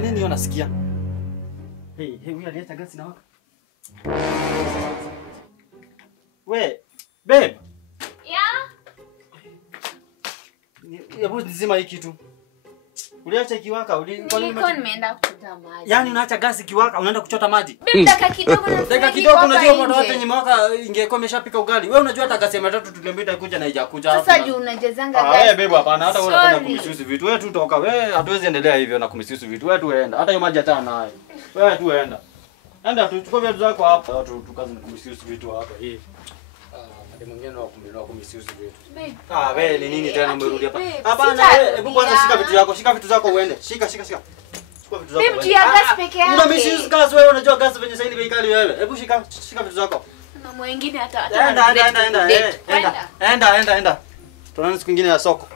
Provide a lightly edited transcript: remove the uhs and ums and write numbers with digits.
nini hiyo nasikia? Hey, huyu aliacha gasi na waka. We, babe. Yeah. Hebu nizima hii kitu. Uliacha kiwaka, Nilikuwa nimeenda kuchota maji. Yaani unaacha gasi kiwaka, unaenda kuchota maji? Babe, dakika kidogo na dakika kidogo unajua moto wote nyimewaka ingekuwa imeshapika ugali. Wewe unajua hata gasi ya matatu tuliambia itakuja na haijakuja. Sasa juu unajezanga gasi. Wewe babe hapana, hata wewe unapenda kumisusi vitu. Wewe tu toka. Wewe hatuwezi endelea hivyo na kumisusi vitu. Wewe tu enda. Hata hiyo maji hata nayo. Wewe tu enda. Enda tuchukue vitu zako hapa. Tukaanze kumisusi vitu hapa. Hii. Ndio mwingine wa kumisusi vitu. Wewe ni nini tena umerudi hapa? Hapana, hebu kwanza shika vitu zako. Shika vitu zako uende. Shika. Chukua vitu zako. Babe, tia gas peke yake. Una misuse gas wewe, unajua gas venye sasa hivi bei kali wewe. Hebu shika vitu zako. Na mwingine hata Enda. Tunaona siku nyingine ya soko.